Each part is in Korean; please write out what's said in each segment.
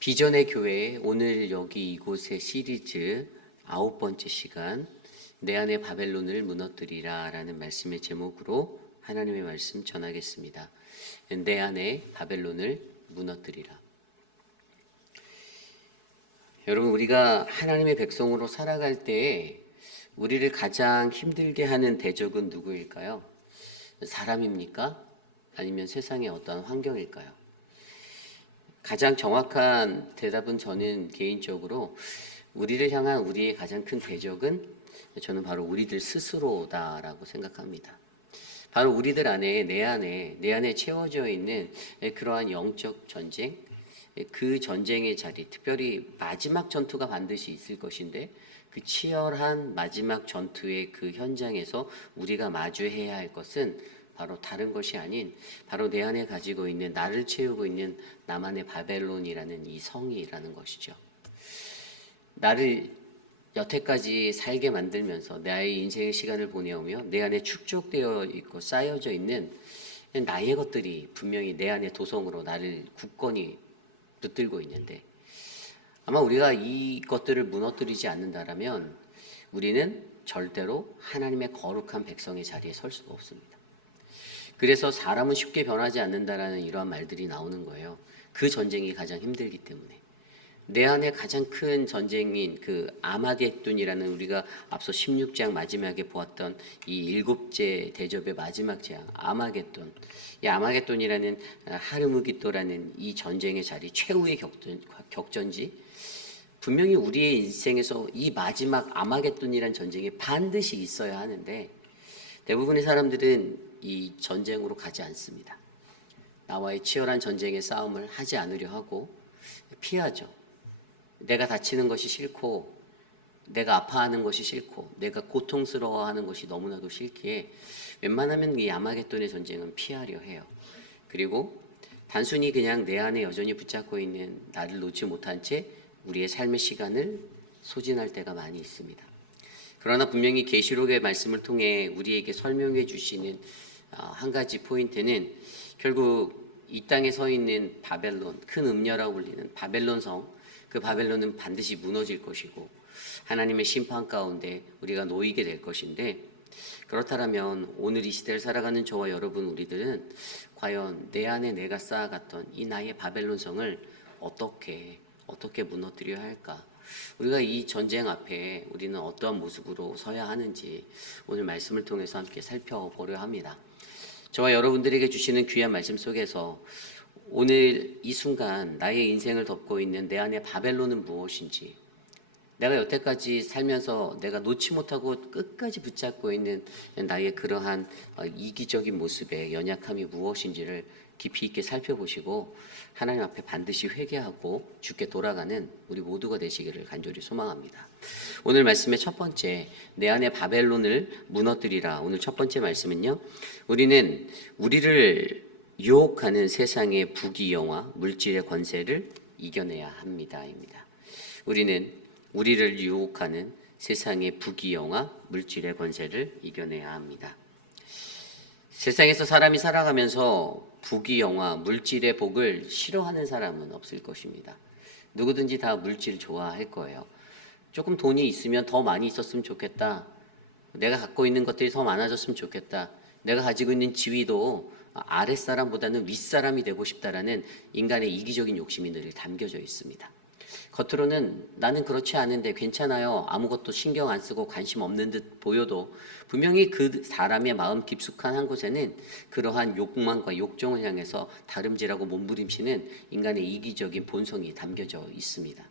비전의 교회 오늘 여기 이곳의 시리즈 9번째 시간 내 안의 바벨론을 무너뜨리라 라는 말씀의 제목으로 하나님의 말씀 전하겠습니다. 내 안의 바벨론을 무너뜨리라. 여러분, 우리가 하나님의 백성으로 살아갈 때에 우리를 가장 힘들게 하는 대적은 누구일까요? 사람입니까? 아니면 세상의 어떤 환경일까요? 가장 정확한 대답은 저는 개인적으로 우리를 향한 우리의 가장 큰 대적은 저는 바로 우리들 스스로다라고 생각합니다. 바로 우리들 안에 내 안에 채워져 있는 그러한 영적 전쟁, 그 전쟁의 자리, 특별히 마지막 전투가 반드시 있을 것인데 그 치열한 마지막 전투의 그 현장에서 우리가 마주해야 할 것은 바로 다른 것이 아닌 바로 내 안에 가지고 있는 나를 채우고 있는 나만의 바벨론이라는 이 성이라는 것이죠. 나를 여태까지 살게 만들면서 나의 인생의 시간을 보내오며 내 안에 축적되어 있고 쌓여져 있는 나의 것들이 분명히 내 안의 도성으로 나를 굳건히 붙들고 있는데 아마 우리가 이 것들을 무너뜨리지 않는다라면 우리는 절대로 하나님의 거룩한 백성의 자리에 설 수가 없습니다. 그래서 사람은 쉽게 변하지 않는다라는 이러한 말들이 나오는 거예요. 그 전쟁이 가장 힘들기 때문에. 내 안에 가장 큰 전쟁인 그 아마겟돈이라는 우리가 앞서 16장 마지막에 보았던 이 7째 대접의 마지막 재앙 아마겟돈. 이 아마겟돈이라는 하르무기토라는 이 전쟁의 자리 최후의 격전지. 분명히 우리의 인생에서 이 마지막 아마겟돈이라는 전쟁이 반드시 있어야 하는데 대부분의 사람들은 이 전쟁으로 가지 않습니다. 나와의 치열한 전쟁의 싸움을 하지 않으려 하고 피하죠. 내가 다치는 것이 싫고 내가 아파하는 것이 싫고 내가 고통스러워하는 것이 너무나도 싫기에 웬만하면 이 아마겟돈의 전쟁은 피하려 해요. 그리고 단순히 그냥 내 안에 여전히 붙잡고 있는 나를 놓지 못한 채 우리의 삶의 시간을 소진할 때가 많이 있습니다. 그러나 분명히 계시록의 말씀을 통해 우리에게 설명해 주시는 한 가지 포인트는 결국 이 땅에 서 있는 바벨론, 큰 음녀라고 불리는 바벨론 성, 그 바벨론은 반드시 무너질 것이고 하나님의 심판 가운데 우리가 놓이게 될 것인데 그렇다면 오늘 이 시대를 살아가는 저와 여러분 우리들은 과연 내 안에 내가 쌓아갔던 이 나의 바벨론 성을 어떻게 무너뜨려야 할까? 우리가 이 전쟁 앞에 우리는 어떠한 모습으로 서야 하는지 오늘 말씀을 통해서 함께 살펴보려 합니다. 저와 여러분들에게 주시는 귀한 말씀 속에서 오늘 이 순간 나의 인생을 덮고 있는 내 안의 바벨론은 무엇인지, 내가 여태까지 살면서 내가 놓지 못하고 끝까지 붙잡고 있는 나의 그러한 이기적인 모습의 연약함이 무엇인지를 깊이 있게 살펴보시고 하나님 앞에 반드시 회개하고 주께 돌아가는 우리 모두가 되시기를 간절히 소망합니다. 오늘 말씀의 첫 번째, 내 안의 바벨론을 무너뜨리라. 오늘 첫 번째 말씀은요, 우리는 우리를 유혹하는 세상의 부귀영화, 물질의 권세를 이겨내야 합니다입니다. 우리는 우리를 유혹하는 세상의 부귀영화, 물질의 권세를 이겨내야 합니다. 세상에서 사람이 살아가면서 부귀영화, 물질의 복을 싫어하는 사람은 없을 것입니다. 누구든지 다 물질 좋아할 거예요. 조금 돈이 있으면 더 많이 있었으면 좋겠다. 내가 갖고 있는 것들이 더 많아졌으면 좋겠다. 내가 가지고 있는 지위도 아랫사람보다는 윗사람이 되고 싶다라는 인간의 이기적인 욕심이 늘 담겨져 있습니다. 겉으로는 나는 그렇지 않은데 괜찮아요. 아무것도 신경 안 쓰고 관심 없는 듯 보여도 분명히 그 사람의 마음 깊숙한 한 곳에는 그러한 욕망과 욕정을 향해서 다름질하고 몸부림치는 인간의 이기적인 본성이 담겨져 있습니다.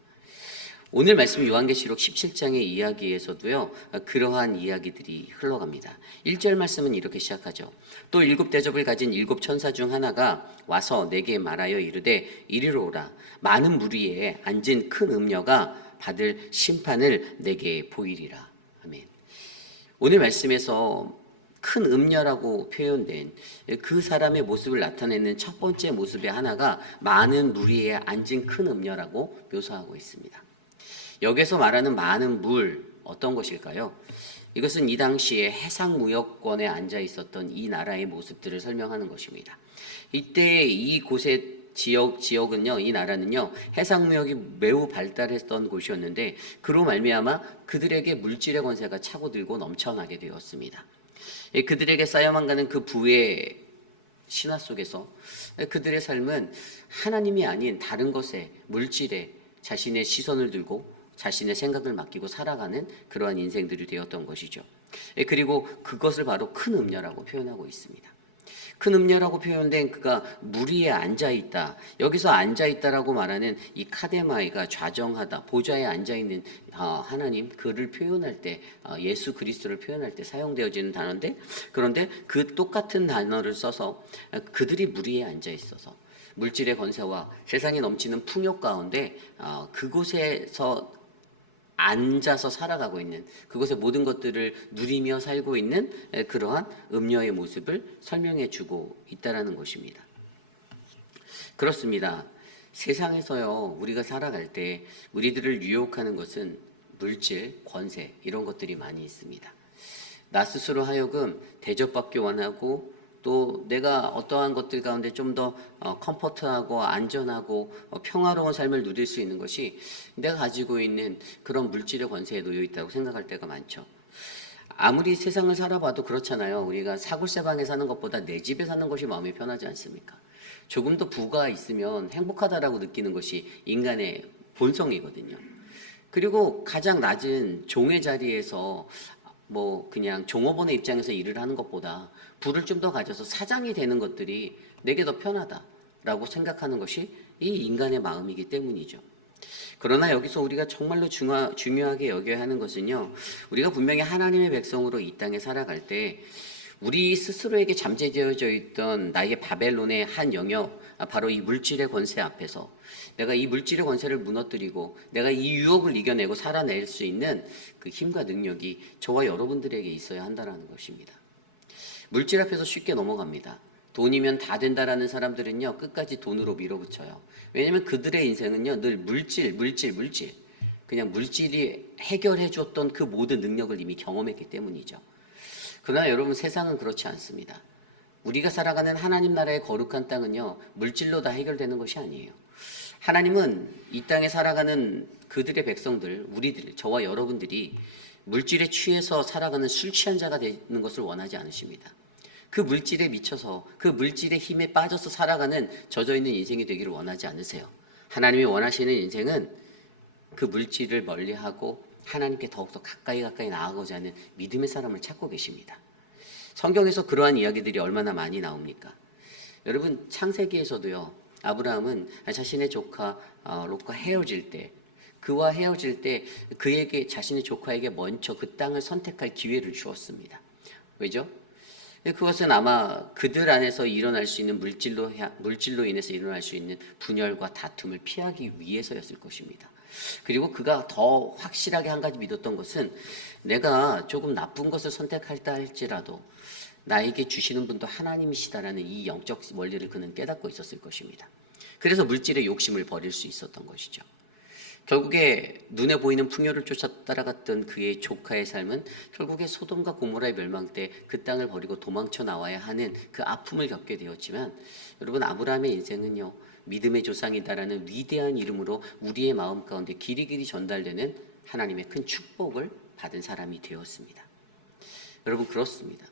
오늘 말씀 요한계시록 17장의 이야기에서도요 그러한 이야기들이 흘러갑니다. 1절 말씀은 이렇게 시작하죠. 또 7대접을 가진 7천사 중 하나가 와서 내게 말하여 이르되 이리로 오라. 많은 무리에 앉은 큰 음녀가 받을 심판을 내게 보이리라. 아멘. 오늘 말씀에서 큰 음녀라고 표현된 그 사람의 모습을 나타내는 첫 번째 모습의 하나가 많은 무리에 앉은 큰 음녀라고 묘사하고 있습니다. 여기서 말하는 많은 물, 어떤 것일까요? 이것은 이 당시에 해상무역권에 앉아 있었던 이 나라의 모습들을 설명하는 것입니다. 이때 이곳에 지역은요, 이 나라는요, 해상무역이 매우 발달했던 곳이었는데 그로 말미암아 그들에게 물질의 권세가 차고들고 넘쳐나게 되었습니다. 그들에게 쌓여만 가는 그 부의 신화 속에서 그들의 삶은 하나님이 아닌 다른 것에, 물질에 자신의 시선을 두고 자신의 생각을 맡기고 살아가는 그러한 인생들이 되었던 것이죠. 그리고 그것을 바로 큰 음녀라고 표현하고 있습니다. 큰 음녀라고 표현된 그가 물 위에 앉아있다. 여기서 앉아있다라고 말하는 이 카데마이가 좌정하다, 보좌에 앉아있는 하나님, 그를 표현할 때, 예수 그리스도를 표현할 때 사용되어지는 단어인데, 그런데 그 똑같은 단어를 써서 그들이 물 위에 앉아있어서 물질의 권세와 세상에 넘치는 풍요 가운데 그곳에서 앉아서 살아가고 있는, 그곳의 모든 것들을 누리며 살고 있는 그러한 음녀의 모습을 설명해 주고 있다라는 것입니다. 그렇습니다. 세상에서요, 우리가 살아갈 때 우리들을 유혹하는 것은 물질, 권세, 이런 것들이 많이 있습니다. 나 스스로 하여금 대접받기 원하고 또 내가 어떠한 것들 가운데 좀 더 컴포트하고 안전하고 평화로운 삶을 누릴 수 있는 것이 내가 가지고 있는 그런 물질의 권세에 놓여 있다고 생각할 때가 많죠. 아무리 세상을 살아봐도 그렇잖아요. 우리가 사골세방에 사는 것보다 내 집에 사는 것이 마음이 편하지 않습니까? 조금 더 부가 있으면 행복하다라고 느끼는 것이 인간의 본성이거든요. 그리고 가장 낮은 종의 자리에서 뭐 그냥 종업원의 입장에서 일을 하는 것보다 부를 좀 더 가져서 사장이 되는 것들이 내게 더 편하다라고 생각하는 것이 이 인간의 마음이기 때문이죠. 그러나 여기서 우리가 정말로 중요하게 여겨야 하는 것은요, 우리가 분명히 하나님의 백성으로 이 땅에 살아갈 때 우리 스스로에게 잠재되어져 있던 나의 바벨론의 한 영역, 바로 이 물질의 권세 앞에서 내가 이 물질의 권세를 무너뜨리고 내가 이 유혹을 이겨내고 살아낼 수 있는 그 힘과 능력이 저와 여러분들에게 있어야 한다는 것입니다. 물질 앞에서 쉽게 넘어갑니다. 돈이면 다 된다라는 사람들은요, 끝까지 돈으로 밀어붙여요. 왜냐하면 그들의 인생은요, 늘 물질. 그냥 물질이 해결해 줬던 그 모든 능력을 이미 경험했기 때문이죠. 그러나 여러분, 세상은 그렇지 않습니다. 우리가 살아가는 하나님 나라의 거룩한 땅은요, 물질로 다 해결되는 것이 아니에요. 하나님은 이 땅에 살아가는 그들의 백성들, 우리들, 저와 여러분들이 물질에 취해서 살아가는 술 취한 자가 되는 것을 원하지 않으십니다. 그 물질에 미쳐서 그 물질의 힘에 빠져서 살아가는 젖어있는 인생이 되기를 원하지 않으세요. 하나님이 원하시는 인생은 그 물질을 멀리하고 하나님께 더욱더 가까이 나아가고자 하는 믿음의 사람을 찾고 계십니다. 성경에서 그러한 이야기들이 얼마나 많이 나옵니까? 여러분, 창세기에서도요, 아브라함은 자신의 조카 롯과 그와 헤어질 때 그에게, 자신의 조카에게 먼저 그 땅을 선택할 기회를 주었습니다. 왜죠? 그것은 아마 그들 안에서 일어날 수 있는 물질로 인해서 일어날 수 있는 분열과 다툼을 피하기 위해서였을 것입니다. 그리고 그가 더 확실하게 한 가지 믿었던 것은 내가 조금 나쁜 것을 선택할다 할지라도 나에게 주시는 분도 하나님이시다라는 이 영적 원리를 그는 깨닫고 있었을 것입니다. 그래서 물질의 욕심을 버릴 수 있었던 것이죠. 결국에 눈에 보이는 풍요를 쫓아 따라갔던 그의 조카의 삶은 결국에 소돔과 고모라의 멸망 때 그 땅을 버리고 도망쳐 나와야 하는 그 아픔을 겪게 되었지만, 여러분, 아브라함의 인생은요, 믿음의 조상이다라는 위대한 이름으로 우리의 마음 가운데 길이길이 전달되는 하나님의 큰 축복을 받은 사람이 되었습니다. 여러분, 그렇습니다.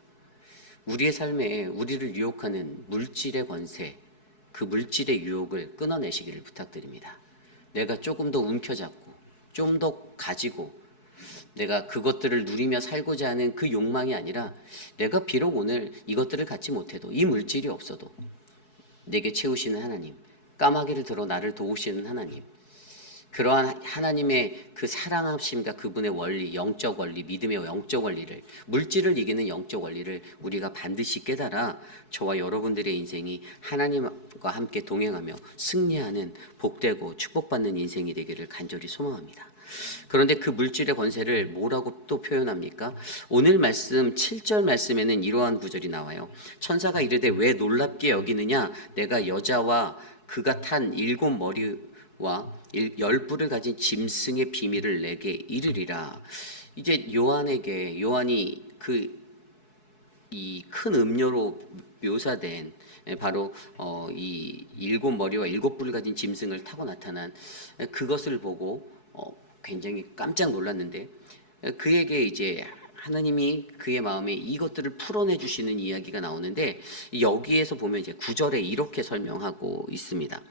우리의 삶에 우리를 유혹하는 물질의 권세, 그 물질의 유혹을 끊어내시기를 부탁드립니다. 내가 조금 더 움켜잡고 좀 더 가지고 내가 그것들을 누리며 살고자 하는 그 욕망이 아니라, 내가 비록 오늘 이것들을 갖지 못해도, 이 물질이 없어도 내게 채우시는 하나님, 까마귀를 들어 나를 도우시는 하나님, 그러한 하나님의 그 사랑하심과 그분의 원리, 영적 원리, 믿음의 영적 원리를, 물질을 이기는 영적 원리를 우리가 반드시 깨달아 저와 여러분들의 인생이 하나님과 함께 동행하며 승리하는 복되고 축복받는 인생이 되기를 간절히 소망합니다. 그런데 그 물질의 권세를 뭐라고 또 표현합니까? 오늘 말씀 7절 말씀에는 이러한 구절이 나와요. 천사가 이르되 왜 놀랍게 여기느냐? 내가 여자와 그가 탄 7머리와 10뿔을 가진 짐승의 비밀을 내게 이르리라. 이제 요한이 그 이 큰 음료로 묘사된 바로 이 일곱 머리와 일곱 뿔을 가진 짐승을 타고 나타난 그것을 보고 굉장히 깜짝 놀랐는데 그에게 이제 하나님이 그의 마음에 이것들을 풀어내 주시는 이야기가 나오는데 여기에서 보면 이제 9절에 이렇게 설명하고 있습니다.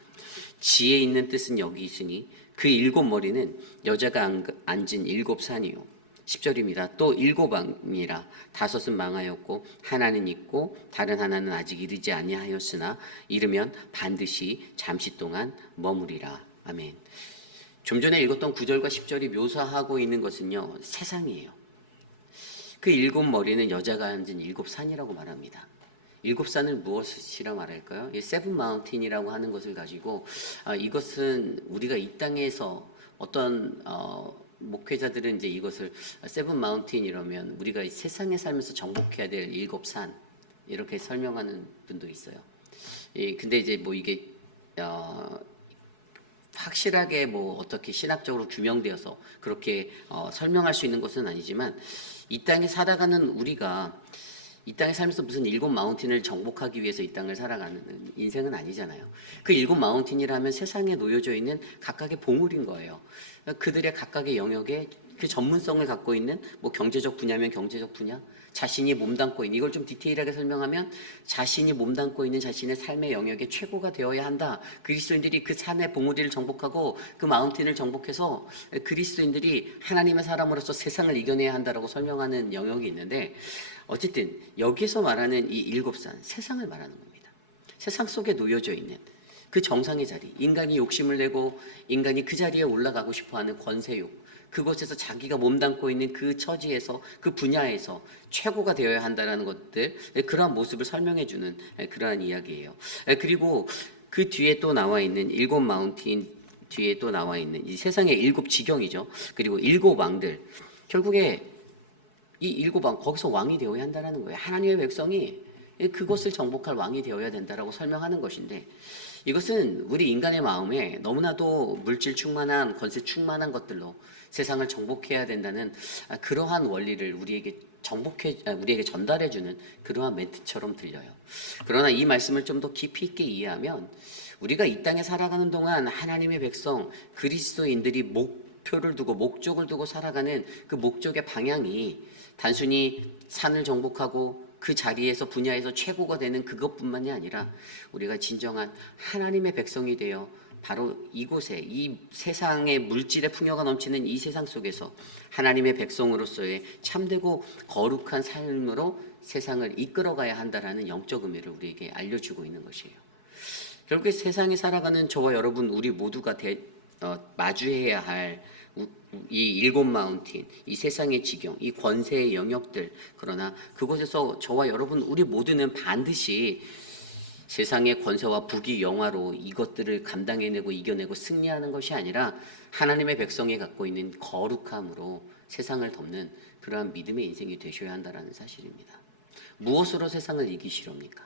지혜 있는 뜻은 여기 있으니 그 일곱 머리는 여자가 앉은 일곱 산이요. 10절입니다. 또 일곱 왕이라 다섯은 망하였고 하나는 있고 다른 하나는 아직 이르지 아니하였으나 이르면 반드시 잠시 동안 머무리라. 아멘. 좀 전에 읽었던 9절과 10절이 묘사하고 있는 것은요, 세상이에요. 그 일곱 머리는 여자가 앉은 일곱 산이라고 말합니다. 일곱 산을 무엇이라 말할까요? 세븐 마운틴이라고 하는 것을 가지고 이것은 우리가 이 땅에서 어떤 목회자들은 이제 이것을 세븐 마운틴 이러면 우리가 세상에 살면서 정복해야 될 일곱 산 이렇게 설명하는 분도 있어요. 근데 이제 뭐 이게 확실하게 뭐 어떻게 신학적으로 규명되어서 그렇게 설명할 수 있는 것은 아니지만 이 땅에 살아가는 우리가 이 땅에 살면서 무슨 일곱 마운틴을 정복하기 위해서 이 땅을 살아가는 인생은 아니잖아요. 그 일곱 마운틴이라면 세상에 놓여져 있는 각각의 보물인 거예요. 그들의 각각의 영역에 그 전문성을 갖고 있는 뭐 경제적 분야면 경제적 분야, 자신이 몸담고 있는 이걸 좀 디테일하게 설명하면 자신이 몸담고 있는 자신의 삶의 영역의 최고가 되어야 한다. 그리스도인들이 그 산의 봉우리를 정복하고 그 마운틴을 정복해서 그리스도인들이 하나님의 사람으로서 세상을 이겨내야 한다라고 설명하는 영역이 있는데 어쨌든 여기서 말하는 이 일곱 산, 세상을 말하는 겁니다. 세상 속에 놓여져 있는 그 정상의 자리, 인간이 욕심을 내고 인간이 그 자리에 올라가고 싶어하는 권세욕, 그곳에서 자기가 몸담고 있는 그 처지에서 그 분야에서 최고가 되어야 한다는 것들, 그러한 모습을 설명해주는 그러한 이야기예요. 그리고 그 뒤에 또 나와 있는 일곱 마운틴 뒤에 또 나와 있는 이 세상의 일곱 지경이죠. 그리고 일곱 왕들, 결국에 이 일곱 왕, 거기서 왕이 되어야 한다는 거예요. 하나님의 백성이 그것을 정복할 왕이 되어야 된다라고 설명하는 것인데 이것은 우리 인간의 마음에 너무나도 물질 충만한 권세 충만한 것들로 세상을 정복해야 된다는 그러한 원리를 우리에게 우리에게 전달해주는 그러한 멘트처럼 들려요. 그러나 이 말씀을 좀 더 깊이 있게 이해하면 우리가 이 땅에 살아가는 동안 하나님의 백성 그리스도인들이 목표를 두고 목적을 두고 살아가는 그 목적의 방향이 단순히 산을 정복하고 그 자리에서 분야에서 최고가 되는 그것뿐만이 아니라 우리가 진정한 하나님의 백성이 되어 바로 이곳에 이 세상의 물질의 풍요가 넘치는 이 세상 속에서 하나님의 백성으로서의 참되고 거룩한 삶으로 세상을 이끌어가야 한다라는 영적 의미를 우리에게 알려주고 있는 것이에요. 결국에 세상에 살아가는 저와 여러분 우리 모두가 마주해야 할 이 일곱 마운틴, 이 세상의 지경, 이 권세의 영역들, 그러나 그곳에서 저와 여러분 우리 모두는 반드시 세상의 권세와 부귀 영화로 이것들을 감당해내고 이겨내고 승리하는 것이 아니라 하나님의 백성이 갖고 있는 거룩함으로 세상을 덮는 그러한 믿음의 인생이 되셔야 한다는 사실입니다. 무엇으로 세상을 이기시렵니까?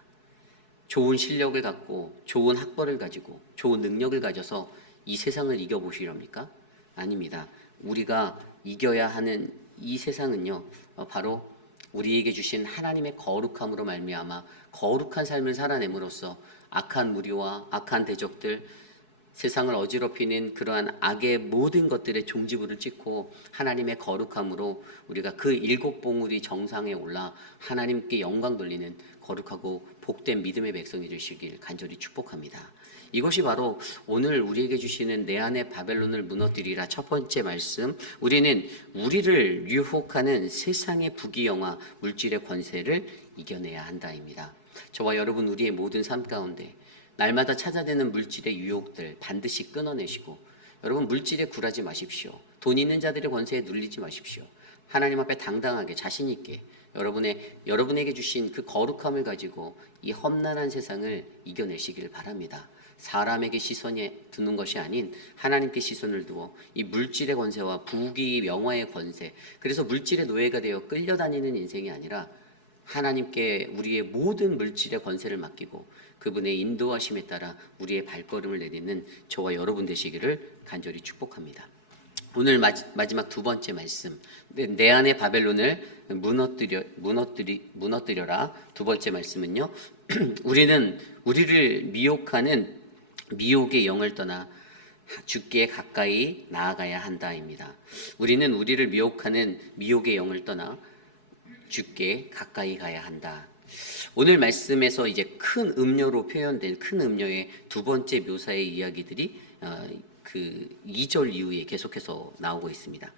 좋은 실력을 갖고 좋은 학벌을 가지고 좋은 능력을 가져서 이 세상을 이겨보시렵니까? 아닙니다. 우리가 이겨야 하는 이 세상은요, 바로 우리에게 주신 하나님의 거룩함으로 말미암아 거룩한 삶을 살아냄으로써 악한 무리와 악한 대적들, 세상을 어지럽히는 그러한 악의 모든 것들의 종지부를 찍고 하나님의 거룩함으로 우리가 그 일곱 봉우리 정상에 올라 하나님께 영광 돌리는 거룩하고 복된 믿음의 백성이 되시길 간절히 축복합니다. 이것이 바로 오늘 우리에게 주시는 내 안의 바벨론을 무너뜨리라 첫 번째 말씀, 우리는 우리를 유혹하는 세상의 부귀영화 물질의 권세를 이겨내야 한다입니다. 저와 여러분 우리의 모든 삶 가운데 날마다 찾아내는 물질의 유혹들 반드시 끊어내시고 여러분 물질에 굴하지 마십시오. 돈 있는 자들의 권세에 눌리지 마십시오. 하나님 앞에 당당하게 자신 있게 여러분에게 주신 그 거룩함을 가지고 이 험난한 세상을 이겨내시길 바랍니다. 사람에게 시선에 두는 것이 아닌 하나님께 시선을 두어 이 물질의 권세와 부귀 명화의 권세, 그래서 물질의 노예가 되어 끌려다니는 인생이 아니라 하나님께 우리의 모든 물질의 권세를 맡기고 그분의 인도하심에 따라 우리의 발걸음을 내딛는 저와 여러분 되시기를 간절히 축복합니다. 오늘 마지막 두 번째 말씀. 내 안의 바벨론을 무너뜨려라. 두 번째 말씀은요. 우리는 우리를 미혹하는 미혹의 영을 떠나 주께 가까이 나아가야 한다입니다. 우리는 우리를 미혹하는 미혹의 영을 떠나 주께 가까이 가야 한다. 오늘 말씀에서 이제 큰 음료로 표현된 큰 음료의 두 번째 묘사의 이야기들이 그 2절 이후에 계속해서 나오고 있습니다.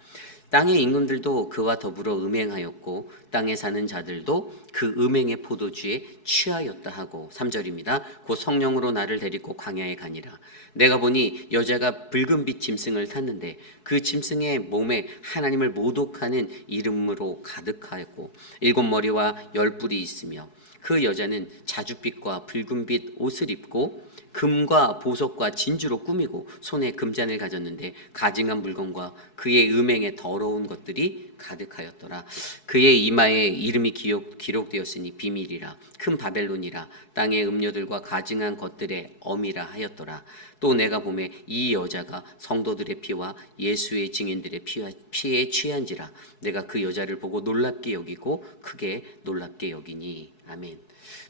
땅의 임금들도 그와 더불어 음행하였고 땅에 사는 자들도 그 음행의 포도주에 취하였다 하고 3절입니다. 곧 성령으로 나를 데리고 광야에 가니라. 내가 보니 여자가 붉은빛 짐승을 탔는데 그 짐승의 몸에 하나님을 모독하는 이름으로 가득하였고 7머리와 10뿔이 있으며 그 여자는 자줏빛과 붉은빛 옷을 입고 금과 보석과 진주로 꾸미고 손에 금잔을 가졌는데 가증한 물건과 그의 음행에 더러운 것들이 가득하였더라. 그의 이마에 이름이 기록되었으니 비밀이라 큰 바벨론이라 땅의 음료들과 가증한 것들의 엄이라 하였더라. 또 내가 보매 이 여자가 성도들의 피와 예수의 증인들의 피에 취한지라. 내가 그 여자를 보고 놀랍게 여기고 크게 놀랍게 여기니. 아멘.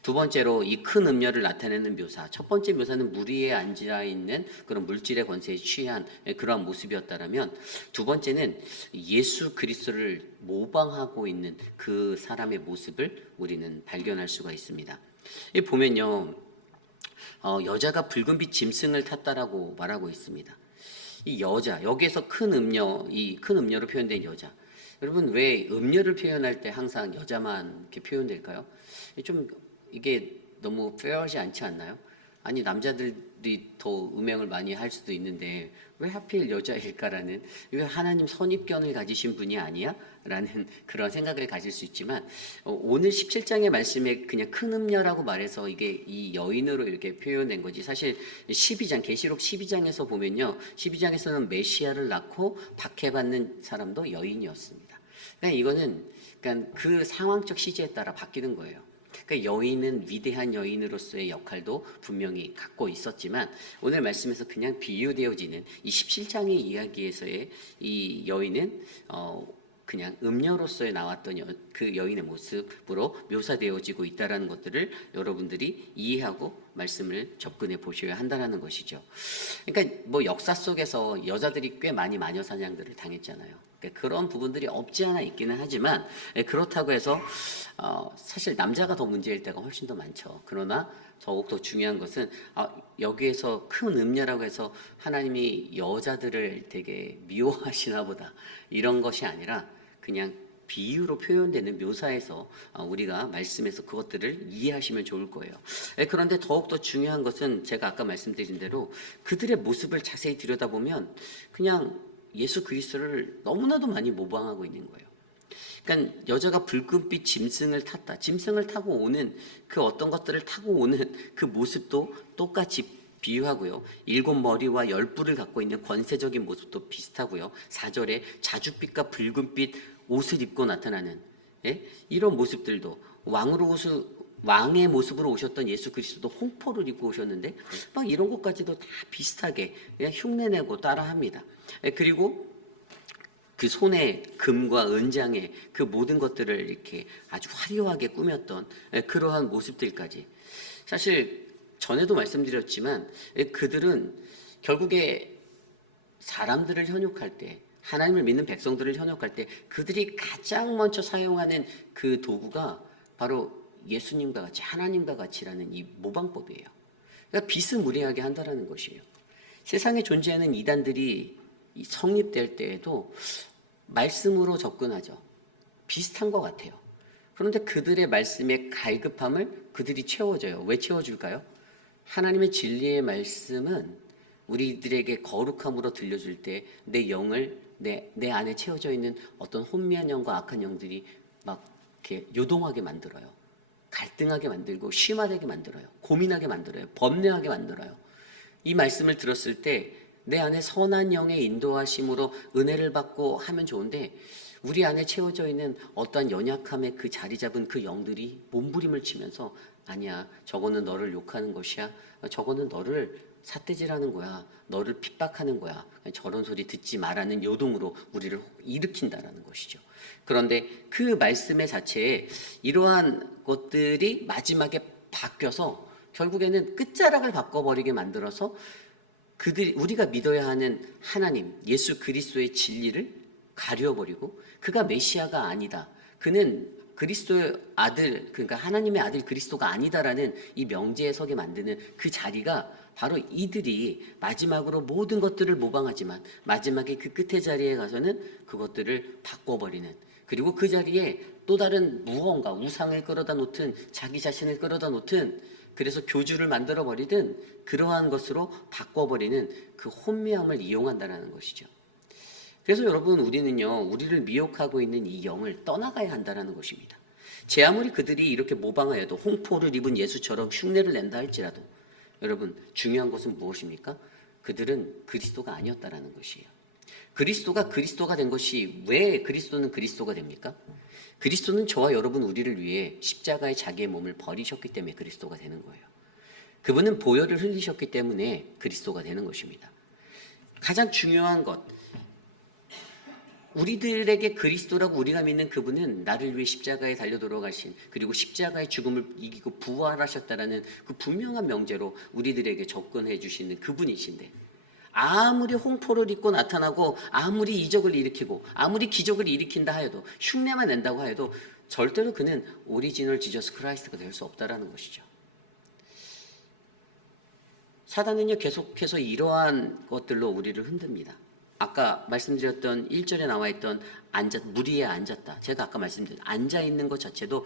두 번째로 이 큰 음료를 나타내는 묘사. 첫 번째 묘사는 물 위에 앉아 있는 그런 물질의 권세에 취한 그러한 모습이었다면, 두 번째는 예수 그리스도를 모방하고 있는 그 사람의 모습을 우리는 발견할 수가 있습니다. 이 보면요, 여자가 붉은빛 짐승을 탔다라고 말하고 있습니다. 이 여자, 여기에서 큰 음료, 이 큰 음료로 표현된 여자. 여러분, 왜 음료를 표현할 때 항상 여자만 이렇게 표현될까요? 좀 이게 너무 페어하지 않지 않나요? 아니, 남자들이 더 음행을 많이 할 수도 있는데 왜 하필 여자일까라는, 왜 하나님 선입견을 가지신 분이 아니야? 라는 그런 생각을 가질 수 있지만, 오늘 17장의 말씀에 그냥 큰 음녀라고 말해서 이게 이 여인으로 이렇게 표현된 거지, 사실 12장, 계시록 12장에서 보면요, 12장에서는 메시아를 낳고 박해받는 사람도 여인이었습니다. 그러니까 이거는 그 상황적 시제에 따라 바뀌는 거예요. 그러니까 여인은 위대한 여인으로서의 역할도 분명히 갖고 있었지만, 오늘 말씀에서 그냥 비유되어지는 이 17장의 이야기에서의 이 여인은 그냥 음녀로서의 나왔던 그 여인의 모습으로 묘사되어지고 있다는 것들을 여러분들이 이해하고 말씀을 접근해 보셔야 한다는 것이죠. 그러니까 뭐 역사 속에서 여자들이 꽤 많이 마녀 사냥들을 당했잖아요. 그러니까 그런 부분들이 없지 않아 있기는 하지만, 그렇다고 해서 사실 남자가 더 문제일 때가 훨씬 더 많죠. 그러나 더욱 더 중요한 것은 여기에서 큰 음녀라고 해서 하나님이 여자들을 되게 미워하시나 보다, 이런 것이 아니라 그냥 비유로 표현되는 묘사에서 우리가 말씀에서 그것들을 이해하시면 좋을 거예요. 그런데 더욱더 중요한 것은 제가 아까 말씀드린 대로 그들의 모습을 자세히 들여다보면 그냥 예수 그리스도를 너무나도 많이 모방하고 있는 거예요. 그러니까 여자가 붉은빛 짐승을 탔다. 짐승을 타고 오는 그 어떤 것들을 타고 오는 그 모습도 똑같이 비유하고요. 7머리와 10뿔을 갖고 있는 권세적인 모습도 비슷하고요. 4절에 자줏빛과 붉은빛 옷을 입고 나타나는 이런 모습들도, 왕의 모습으로 오셨던 예수 그리스도도 홍포를 입고 오셨는데 막 이런 것까지도 다 비슷하게 그냥 흉내내고 따라합니다. 그리고 그 손에 금과 은장에 그 모든 것들을 이렇게 아주 화려하게 꾸몄던 그러한 모습들까지, 사실 전에도 말씀드렸지만 그들은 결국에 사람들을 현혹할 때, 하나님을 믿는 백성들을 현혹할 때 그들이 가장 먼저 사용하는 그 도구가 바로 예수님과 같이, 하나님과 같이라는 이 모방법이에요. 그러니까 비스무리하게 한다라는 것이에요. 세상에 존재하는 이단들이 성립될 때에도 말씀으로 접근하죠. 비슷한 것 같아요. 그런데 그들의 말씀의 갈급함을 그들이 채워줘요. 왜 채워줄까요? 하나님의 진리의 말씀은 우리들에게 거룩함으로 들려줄 때 내 영을, 내 안에 채워져 있는 어떤 혼미한 영과 악한 영들이 막 이렇게 요동하게 만들어요. 갈등하게 만들고 심화되게 만들어요. 고민하게 만들어요. 범례하게 만들어요. 이 말씀을 들었을 때 내 안에 선한 영의 인도하심으로 은혜를 받고 하면 좋은데, 우리 안에 채워져 있는 어떠한 연약함에 그 자리 잡은 그 영들이 몸부림을 치면서, 아니야, 저거는 너를 욕하는 것이야, 저거는 너를 삿대질하는 거야. 너를 핍박하는 거야. 저런 소리 듣지 말라는 요동으로 우리를 일으킨다라는 것이죠. 그런데 그 말씀의 자체에 이러한 것들이 마지막에 바뀌어서 결국에는 끝자락을 바꿔버리게 만들어서 우리가 믿어야 하는 하나님, 예수 그리스도의 진리를 가려버리고 그가 메시아가 아니다. 그는 그리스도의 아들, 그러니까 하나님의 아들 그리스도가 아니다라는 이 명제에 서게 만드는 그 자리가 바로 이들이 마지막으로 모든 것들을 모방하지만 마지막에 그 끝의 자리에 가서는 그것들을 바꿔버리는, 그리고 그 자리에 또 다른 무언가 우상을 끌어다 놓든 자기 자신을 끌어다 놓든 그래서 교주를 만들어 버리든 그러한 것으로 바꿔버리는 그 혼미함을 이용한다는 것이죠. 그래서 여러분, 우리는요, 우리를 미혹하고 있는 이 영을 떠나가야 한다는 것입니다. 제 아무리 그들이 이렇게 모방하여도 홍포를 입은 예수처럼 흉내를 낸다 할지라도 여러분, 중요한 것은 무엇입니까? 그들은 그리스도가 아니었다라는 것이에요. 그리스도가 된 것이, 왜 그리스도는 그리스도가 됩니까? 그리스도는 저와 여러분 우리를 위해 십자가에 자기의 몸을 버리셨기 때문에 그리스도가 되는 거예요. 그분은 보혈을 흘리셨기 때문에 그리스도가 되는 것입니다. 가장 중요한 것, 우리들에게 그리스도라고 우리가 믿는 그분은 나를 위해 십자가에 달려 돌아가신, 그리고 십자가의 죽음을 이기고 부활하셨다라는 그 분명한 명제로 우리들에게 접근해 주시는 그분이신데, 아무리 홍포를 입고 나타나고 아무리 이적을 일으키고 아무리 기적을 일으킨다 하여도, 흉내만 낸다고 하여도 절대로 그는 오리지널 지저스 크라이스트가 될 수 없다라는 것이죠. 사단은요, 계속해서 이러한 것들로 우리를 흔듭니다. 아까 말씀드렸던 1절에 나와 있던 물 위에 앉았다. 제가 아까 말씀드린 앉아 있는 것 자체도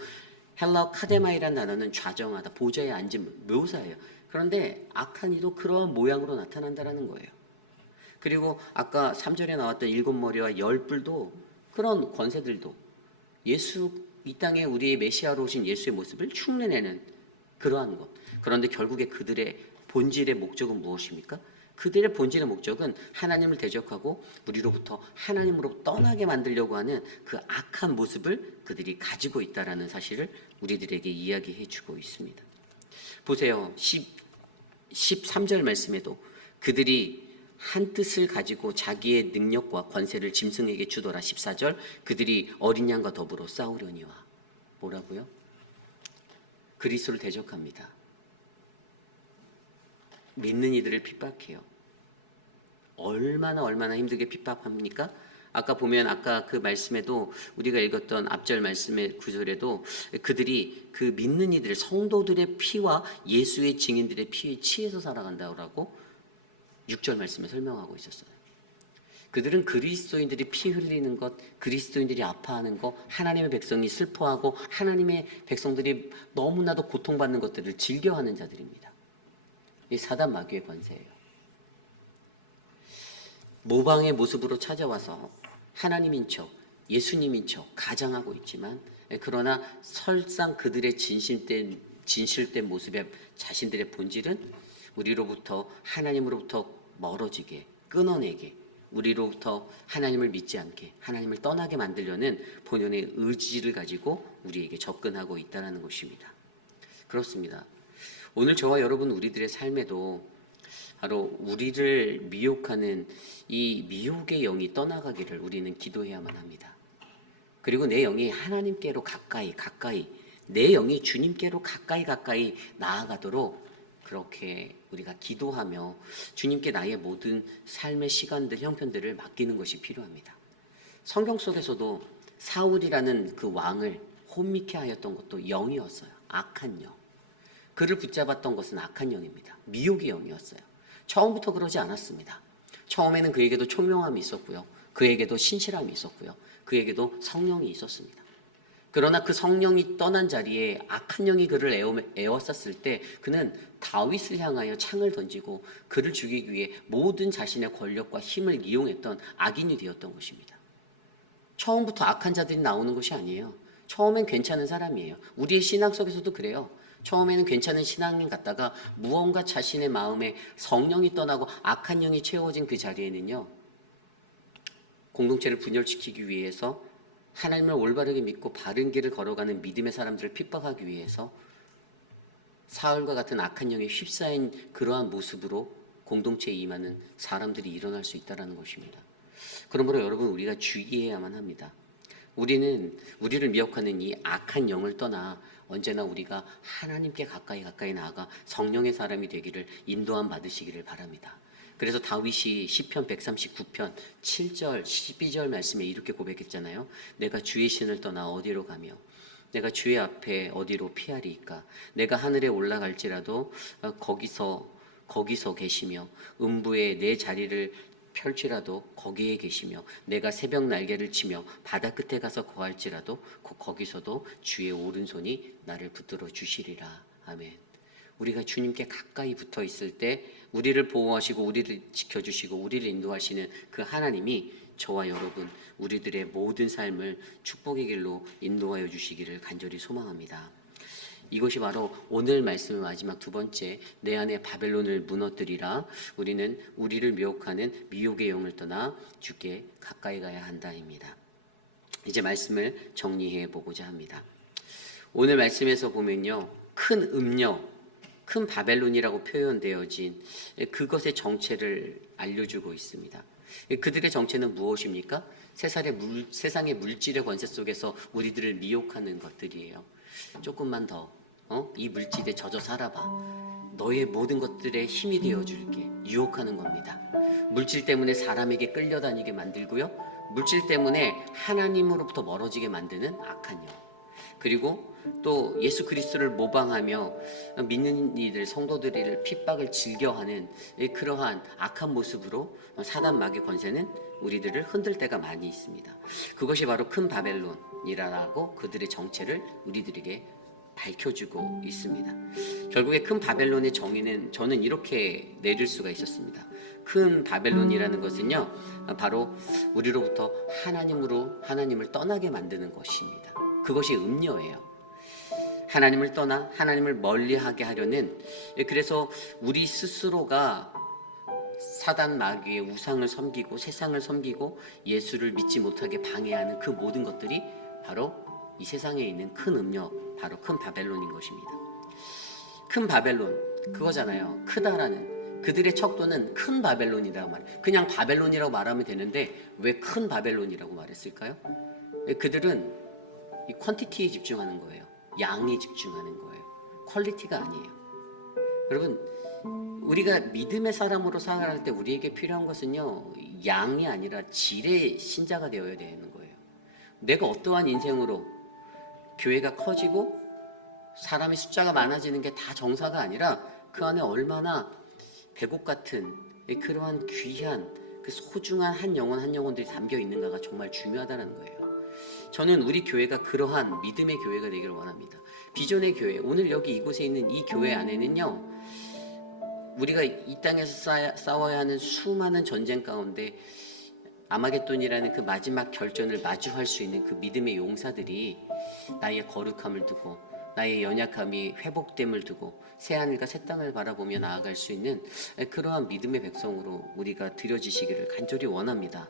헬라어 카데마이라는 단어는 좌정하다, 보좌에 앉은 묘사예요. 그런데 악한 이도 그런 모양으로 나타난다라는 거예요. 그리고 아까 3절에 나왔던 7머리와 10뿔도, 그런 권세들도 예수, 이 땅에 우리의 메시아로 오신 예수의 모습을 흉내내는 그러한 것. 그런데 결국에 그들의 본질의 목적은 무엇입니까? 그들의 본질의 목적은 하나님을 대적하고 우리로부터 하나님으로 떠나게 만들려고 하는 그 악한 모습을 그들이 가지고 있다라는 사실을 우리들에게 이야기해 주고 있습니다. 보세요. 13절 말씀에도 그들이 한 뜻을 가지고 자기의 능력과 권세를 짐승에게 주더라. 14절, 그들이 어린 양과 더불어 싸우려니와. 뭐라고요? 그리스도를 대적합니다. 믿는 이들을 핍박해요. 얼마나 힘들게 핍박합니까? 아까 보면, 아까 그 말씀에도 우리가 읽었던 앞절 말씀의 구절에도 그들이 그 믿는 이들, 성도들의 피와 예수의 증인들의 피에 취해서 살아간다고 6절 말씀에 설명하고 있었어요. 그들은 그리스도인들이 피 흘리는 것, 그리스도인들이 아파하는 것, 하나님의 백성이 슬퍼하고 하나님의 백성들이 너무나도 고통받는 것들을 즐겨하는 자들입니다. 이 사단 마귀의 권세예요. 모방의 모습으로 찾아와서 하나님인 척, 예수님인 척 가장하고 있지만, 그러나 설상 그들의 진실된 모습의 자신들의 본질은 우리로부터, 하나님으로부터 멀어지게, 끊어내게, 우리로부터 하나님을 믿지 않게, 하나님을 떠나게 만들려는 본연의 의지를 가지고 우리에게 접근하고 있다는 것입니다. 그렇습니다. 오늘 저와 여러분 우리들의 삶에도 바로 우리를 미혹하는 이 미혹의 영이 떠나가기를 우리는 기도해야만 합니다. 그리고 내 영이 하나님께로 가까이, 내 영이 주님께로 가까이 나아가도록 그렇게 우리가 기도하며 주님께 나의 모든 삶의 시간들, 형편들을 맡기는 것이 필요합니다. 성경 속에서도 사울이라는 그 왕을 혼미케 하였던 것도 영이었어요. 악한 영. 그를 붙잡았던 것은 악한 영입니다. 미혹의 영이었어요. 처음부터 그러지 않았습니다. 처음에는 그에게도 총명함이 있었고요. 그에게도 신실함이 있었고요. 그에게도 성령이 있었습니다. 그러나 그 성령이 떠난 자리에 악한 영이 그를 에워쌌을 때 그는 다윗을 향하여 창을 던지고 그를 죽이기 위해 모든 자신의 권력과 힘을 이용했던 악인이 되었던 것입니다. 처음부터 악한 자들이 나오는 것이 아니에요. 처음엔 괜찮은 사람이에요. 우리의 신앙 속에서도 그래요. 처음에는 괜찮은 신앙인 같다가 무언가 자신의 마음에 성령이 떠나고 악한 영이 채워진 그 자리에는요, 공동체를 분열시키기 위해서 하나님을 올바르게 믿고 바른 길을 걸어가는 믿음의 사람들을 핍박하기 위해서 사울과 같은 악한 영에 휩싸인 그러한 모습으로 공동체에 임하는 사람들이 일어날 수 있다는 것입니다. 그러므로 여러분, 우리가 주의해야만 합니다. 우리를 미혹하는 이 악한 영을 떠나 언제나 우리가 하나님께 가까이 나아가 성령의 사람이 되기를 인도함 받으시기를 바랍니다. 그래서 다윗이 시편 139편 7절 12절 말씀에 이렇게 고백했잖아요. 내가 주의 신을 떠나 어디로 가며 내가 주의 앞에 어디로 피하리이까. 내가 하늘에 올라갈지라도 거기서 계시며 음부에 내 자리를 펼치라도 거기에 계시며 내가 새벽 날개를 치며 바다 끝에 가서 거할지라도 거기서도 주의 오른손이 나를 붙들어 주시리라. 아멘. 우리가 주님께 가까이 붙어 있을 때 우리를 보호하시고 우리를 지켜주시고 우리를 인도하시는 그 하나님이 저와 여러분 우리들의 모든 삶을 축복의 길로 인도하여 주시기를 간절히 소망합니다. 이것이 바로 오늘 말씀의 마지막 두 번째, 내 안에 바벨론을 무너뜨리라. 우리는 우리를 미혹하는 미혹의 영을 떠나 주께 가까이 가야 한다입니다. 이제 말씀을 정리해 보고자 합니다. 오늘 말씀에서 보면요, 큰 음녀, 큰 바벨론이라고 표현되어진 그것의 정체를 알려주고 있습니다. 그들의 정체는 무엇입니까? 세상의 물질의 권세 속에서 우리들을 미혹하는 것들이에요. 조금만 더 이 물질에 젖어 살아봐. 너의 모든 것들에 힘이 되어줄게. 유혹하는 겁니다. 물질 때문에 사람에게 끌려다니게 만들고요. 물질 때문에 하나님으로부터 멀어지게 만드는 악한 영. 그리고 또 예수 그리스도를 모방하며 믿는 이들, 성도들을 핍박을 즐겨하는 그러한 악한 모습으로 사단 마귀의 권세는 우리들을 흔들 때가 많이 있습니다. 그것이 바로 큰 바벨론이라고 그들의 정체를 우리들에게 밝혀주고 있습니다. 결국에 큰 바벨론의 정의는 저는 이렇게 내릴 수가 있었습니다. 큰 바벨론이라는 것은요, 바로 우리로부터 하나님을 떠나게 만드는 것입니다. 그것이 음녀예요. 하나님을 떠나 하나님을 멀리하게 하려는, 그래서 우리 스스로가 사단 마귀의 우상을 섬기고 세상을 섬기고 예수를 믿지 못하게 방해하는 그 모든 것들이 바로 이 세상에 있는 큰 음녀, 바로 큰 바벨론인 것입니다. 큰 바벨론, 그거잖아요. 크다라는, 그들의 척도는 큰 바벨론이라고 말해요. 그냥 바벨론이라고 말하면 되는데 왜 큰 바벨론이라고 말했을까요? 그들은 이 퀀티티에 집중하는 거예요. 양에 집중하는 거예요. 퀄리티가 아니에요. 여러분, 우리가 믿음의 사람으로 살아갈 때 우리에게 필요한 것은요, 양이 아니라 질의 신자가 되어야 되는 거예요. 내가 어떠한 인생으로 교회가 커지고 사람의 숫자가 많아지는 게 다 정사가 아니라 그 안에 얼마나 배곡 같은 그러한 귀한 그 소중한 한 영혼들이 담겨 있는가가 정말 중요하다는 거예요. 저는 우리 교회가 그러한 믿음의 교회가 되기를 원합니다. 비전의 교회, 오늘 여기 이곳에 있는 이 교회 안에는요, 우리가 이 땅에서 싸워야 하는 수많은 전쟁 가운데 아마겟돈이라는 그 마지막 결전을 마주할 수 있는 그 믿음의 용사들이 나의 거룩함을 두고 나의 연약함이 회복됨을 두고 새하늘과 새 땅을 바라보며 나아갈 수 있는 그러한 믿음의 백성으로 우리가 드려지시기를 간절히 원합니다.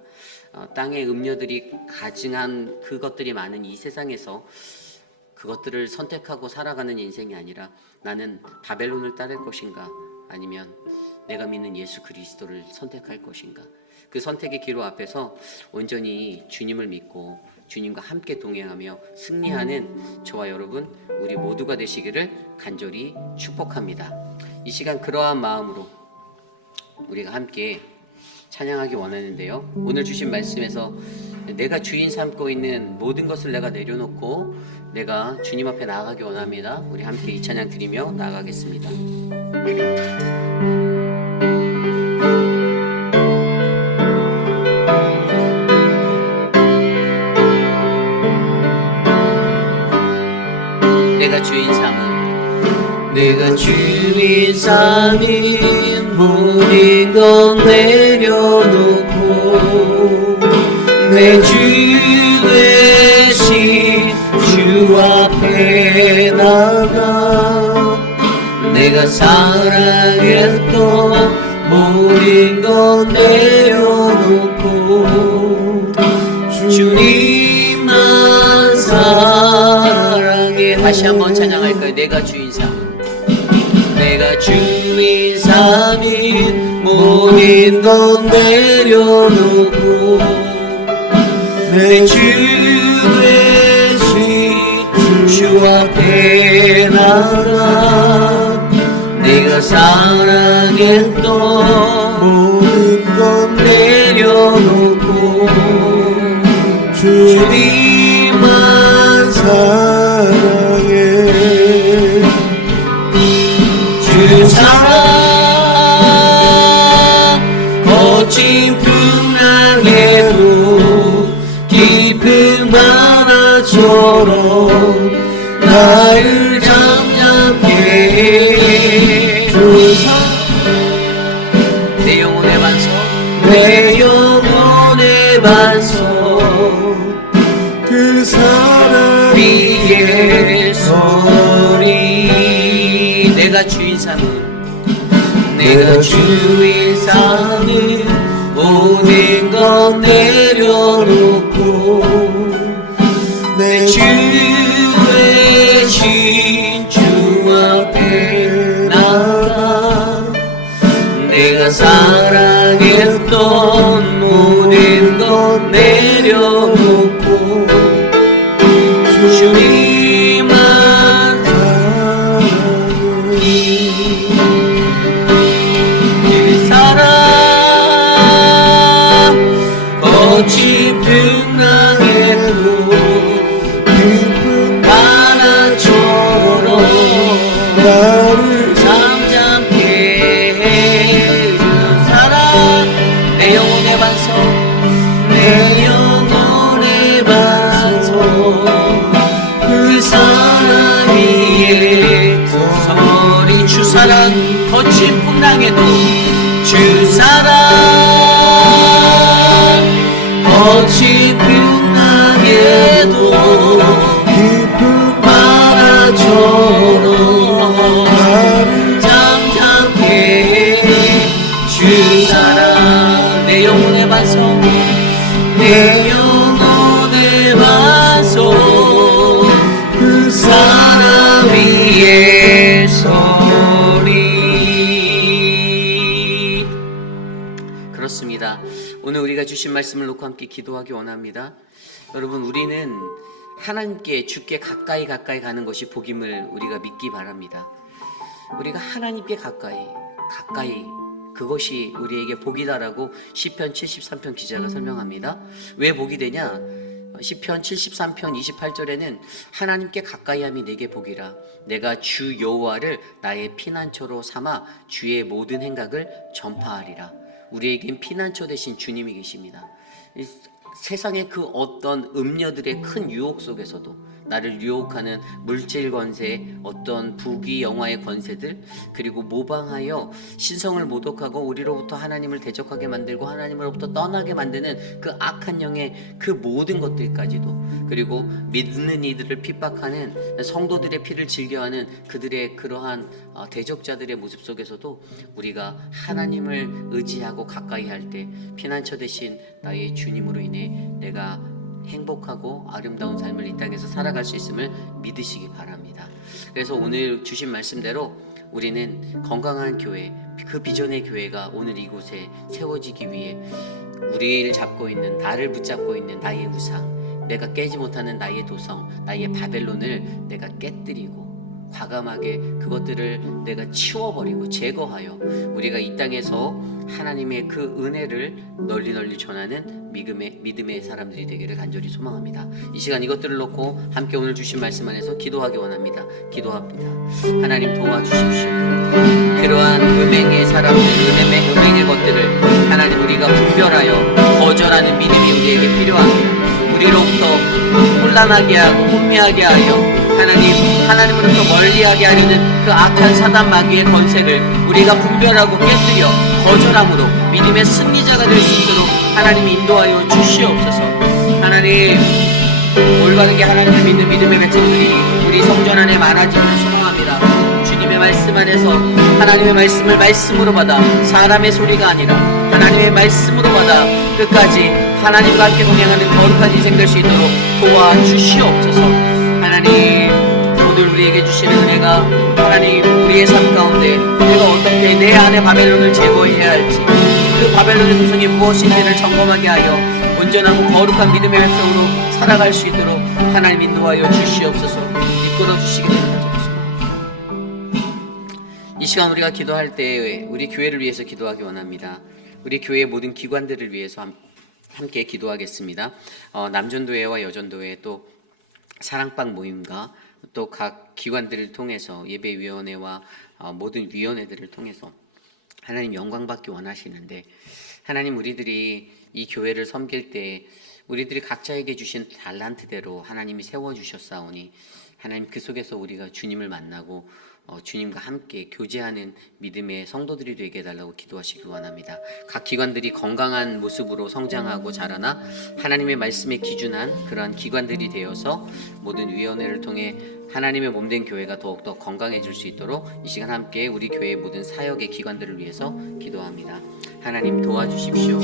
땅의 음녀들이 가증한 그것들이 많은 이 세상에서 그것들을 선택하고 살아가는 인생이 아니라 나는 바벨론을 따를 것인가 아니면 내가 믿는 예수 그리스도를 선택할 것인가, 그 선택의 기로 앞에서 온전히 주님을 믿고 주님과 함께 동행하며 승리하는 저와 여러분 우리 모두가 되시기를 간절히 축복합니다. 이 시간 그러한 마음으로 우리가 함께 찬양하기 원하는데요, 오늘 주신 말씀에서 내가 주인 삼고 있는 모든 것을 내가 내려놓고 내가 주님 앞에 나아가기 원합니다. 우리 함께 이 찬양 드리며 나아가겠습니다. 내가 주인 삼은 모든 것 내려놓고 내 주 되신 주 앞에 나가 내가 사랑했던 모든 것 내려놓고 주님만 사랑해. 다시 한번 찬양할까요? 내가 주인 삼은, 내가 주인 사는 모든 것 내려놓고 내 주 되신 주 앞에 나가 내가 사랑했던 모든 것 내려놓고 주님만 사랑해. 주 사랑 거친 풍랑에도 깊은 바다처럼 나를 잠잠케 해. 주 사랑 내 영혼의 반석 내 영혼의 반석 그 사랑 위에 서리. 내가 주인 삼은 내가 주인 삼은 모든 것 내려놓고 내 주 되신 주 앞에 나가 내가 사랑했던 모든 것 내려놓고 주님만 사랑해. 그 사랑 거친 풍랑에도 깊은 바다처럼 나를 잠잠케 해. 그 사랑 내 영혼의 반석 내 영혼의 반석 그 사랑 위에 서리. 주 사랑 거친 풍랑에도 주 사랑 거친 풍랑에도 깊은 바다처럼 나를 잠잠케 해. 주 사랑 내 영혼의 반석 내 영혼의 반석 그 사랑 위에 서리. 그렇습니다. 오늘 우리가 주신 말씀을 놓고 함께 기도하기 원합니다. 여러분, 우리는 하나님께 주께 가까이 가는 것이 복임을 우리가 믿기 바랍니다. 우리가 하나님께 가까이 그것이 우리에게 복이다라고 시편 73편 기자가 설명합니다. 왜 복이 되냐? 시편 73편 28절에는 하나님께 가까이함이 내게 복이라 내가 주 여호와를 나의 피난처로 삼아 주의 모든 행각을 전파하리라. 우리에겐 피난처 대신 주님이 계십니다. 세상의 그 어떤 음녀들의 큰 유혹 속에서도 나를 유혹하는 물질 권세, 어떤 부귀 영화의 권세들, 그리고 모방하여 신성을 모독하고 우리로부터 하나님을 대적하게 만들고 하나님으로부터 떠나게 만드는 그 악한 영의 그 모든 것들까지도, 그리고 믿는 이들을 핍박하는 성도들의 피를 즐겨하는 그들의 그러한 대적자들의 모습 속에서도 우리가 하나님을 의지하고 가까이 할 때 피난처 대신 나의 주님으로 인해 내가 행복하고 아름다운 삶을 이 땅에서 살아갈 수 있음을 믿으시기 바랍니다. 그래서 오늘 주신 말씀대로 우리는 건강한 교회, 그 비전의 교회가 오늘 이곳에 세워지기 위해 우리를 잡고 있는, 나를 붙잡고 있는 나의 우상, 내가 깨지 못하는 나의 도성, 나의 바벨론을 내가 깨뜨리고 과감하게 그것들을 내가 치워버리고 제거하여 우리가 이 땅에서 하나님의 그 은혜를 널리 전하는 믿음의 사람들이 되기를 간절히 소망합니다. 이 시간 이것들을 놓고 함께 오늘 주신 말씀 안에서 기도하기 원합니다. 기도합니다. 하나님 도와주십시오. 그러한 음행의 사람들, 음행의 것들을 하나님 우리가 분별하여 거절하는 믿음이 우리에게 필요합니다. 우리로부터 혼란하게 하고 혼미하게 하여 하나님으로부터 멀리하게 하려는 그 악한 사단 마귀의 권세를 우리가 분별하고 깨뜨려 거절함으로 믿음의 승리자가 될 수 있도록 하나님이 인도하여 주시옵소서. 하나님, 올바르게 하나님을 믿는 믿음의 백성들이 우리 성전 안에 많아지기를 소망합니다. 주님의 말씀 안에서 하나님의 말씀을 말씀으로 받아 사람의 소리가 아니라 하나님의 말씀으로 받아 끝까지 하나님과 함께 동행하는 거룩한 인생 될 수 있도록 도와주시옵소서. 하나님, 오늘 우리에게 주시는 은혜가 하나님 우리의 삶 가운데 내가 어떻게 내 안에 바벨론을 제거해야 할지 그 바벨론의 도성이 무엇인지를 점검하게 하여 온전하고 거룩한 믿음의 백성으로 살아갈 수 있도록 하나님 인도하여 주시옵소서. 이끌어 주시기 바랍니다. 이 시간 우리가 기도할 때 우리 교회를 위해서 기도하기 원합니다. 우리 교회의 모든 기관들을 위해서 함께 기도하겠습니다. 남전도회와 여전도회 또 사랑방 모임과 또 각 기관들을 통해서 예배위원회와 모든 위원회들을 통해서 하나님 영광 받기 원하시는데 하나님 우리들이 이 교회를 섬길 때 우리들이 각자에게 주신 달란트대로 하나님이 세워주셨사오니 하나님 그 속에서 우리가 주님을 만나고 주님과 함께 교제하는 믿음의 성도들이 되게 해달라고 기도하시기 원합니다. 각 기관들이 건강한 모습으로 성장하고 자라나 하나님의 말씀에 기준한 그러한 기관들이 되어서 모든 위원회를 통해 하나님의 몸된 교회가 더욱더 건강해질 수 있도록 이 시간 함께 우리 교회의 모든 사역의 기관들을 위해서 기도합니다. 하나님 도와주십시오.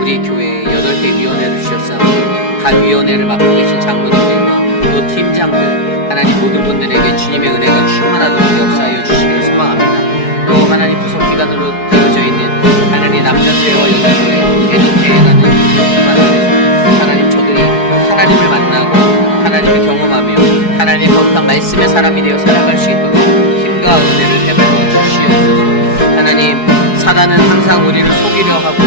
우리 교회에 8개 위원회를 주셨사오니 각 위원회를 맡고 계신 장로님들과 또 팀장들 하나님 모든 분들에게 주님의 은혜가 충만하도록 역사하여 주시기를 소망합니다. 또 하나님 부속 기관으로 되어져 있는 하나님 남전대와 여전도회 애도회라는 기관을 하나님 저들이 하나님을 만나고 하나님을 경험하며 하나님의 거룩한 말씀의 사람이 되어 살아갈 수 있도록 힘과 은혜를 베풀어 주시옵소서. 하나님 사단은 항상 우리를 속이려 하고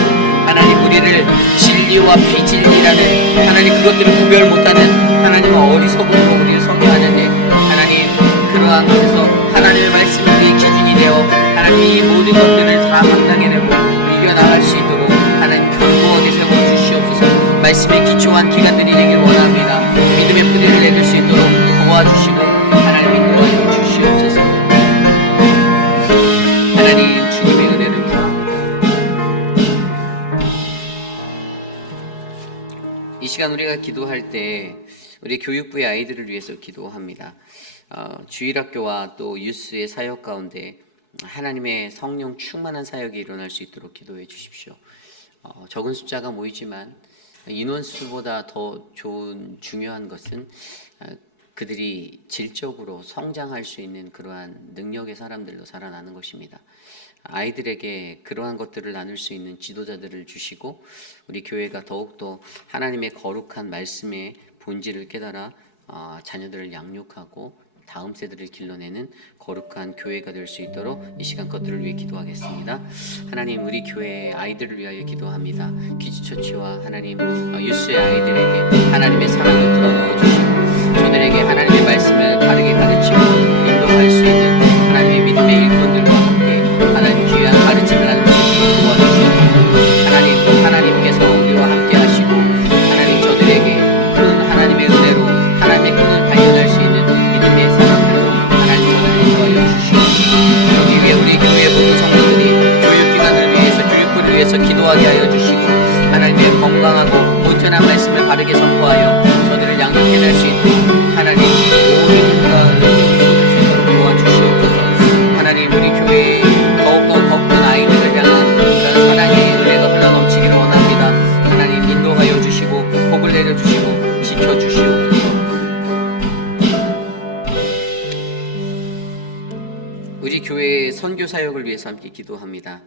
하나님 우리를 진리와 비진리라는 하나님 그것들을 구별 못하는 하나님의 어리석음으로 우리를 속여하는데 하나님 그러한 곳에서 하나님의 말씀이 우리의 기준이 되어 하나님 이 모든 것들을 다 감당해내고 이겨나갈 수 있도록 하나님 견고하게 세워주시옵소서. 말씀에 기초한 기관들이 되길 원합니다. 믿음의 뿌리를 내릴 수 있도록 도와주시고 하나님 인도하여 주시옵소서. 하나님 주님의 은혜를 구합니다. 이 시간 우리가 기도할 때 우리 교육부의 아이들을 위해서 기도합니다. 주일학교와 또 유스의 사역 가운데 하나님의 성령 충만한 사역이 일어날 수 있도록 기도해 주십시오. 적은 숫자가 모이지만 인원수보다 더 중요한 것은 그들이 질적으로 성장할 수 있는 그러한 능력의 사람들로 살아나는 것입니다. 아이들에게 그러한 것들을 나눌 수 있는 지도자들을 주시고 우리 교회가 더욱더 하나님의 거룩한 말씀의 본질을 깨달아 자녀들을 양육하고 다음 세대를 길러내는 거룩한 교회가 될 수 있도록 이 시간 것들을 위해 기도하겠습니다. 하나님 우리 교회의 아이들을 위하여 기도합니다. 키즈처치와 하나님 유스의 아이들에게 하나님의 사랑을 불어넣어 주시고 저들에게 하나님의 말씀을 바르게 가르치고 인도할 수 있는 하나님의 믿음의 일꾼들과 함께 하나님 귀한 가르침을 나눌 수 있도록 도와주시옵소서. 하나님 하나님께서 우리와 함께 하시고 하나님 저들에게 큰 하나님의 은혜로 하나님의 꿈을 발견할 수 있는 믿음의 사람들로 하나님 저들을 인도하여 주시옵소서. 여기 위에 우리 교회 모든 성도들이 교육기관을 위해서 교육부를 위해서 기도하게 하여 주시고 하나님의 건강하고 온전한 말씀을 바르게 선포하여 저들을 양육해낼 수 있도록 하나님 모든 일과 능력을 도와주시옵소서. 하나님 우리 교회에 더욱더 더 큰 아이들을 향한 그런 사랑의 은혜가 흘러넘치기를 원합니다. 하나님 인도하여 주시고 복을 내려주시고 지켜주시옵소서. 우리 교회의 선교 사역을 위해서 함께 기도합니다.